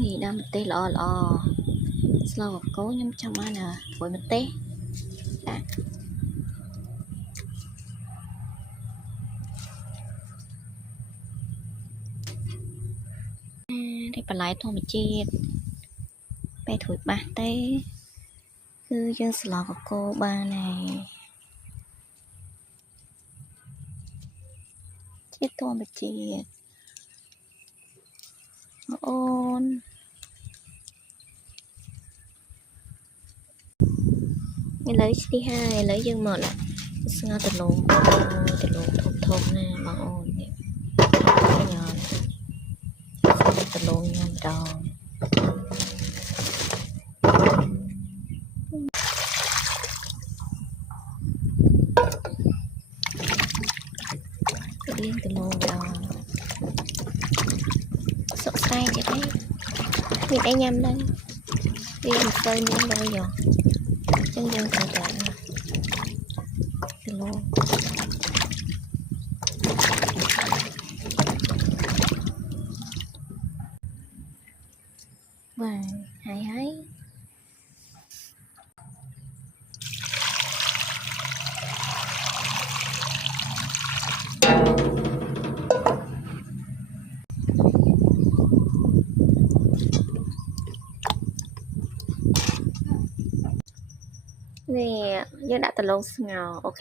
Nghỉ đam tê lò lò slow cố nhắm trong á nè với mình tê đã đây bà lại thôi mà chia bé thổi ba tê cứ dân slow của cô ba này chết thôi mà chia ôn lấy đi hai lấy dân một là ngao từ lồng thôm thôm nè bằng ôn nè cái nhỏ từ lồng nhầm đòn liên từ lồng đòn sợ sai vậy đấy mình đã nhầm đây đi một cây những đôi rồi chân dân từ từ lồng và hay nè, giờ đã từ lông ngào, ok.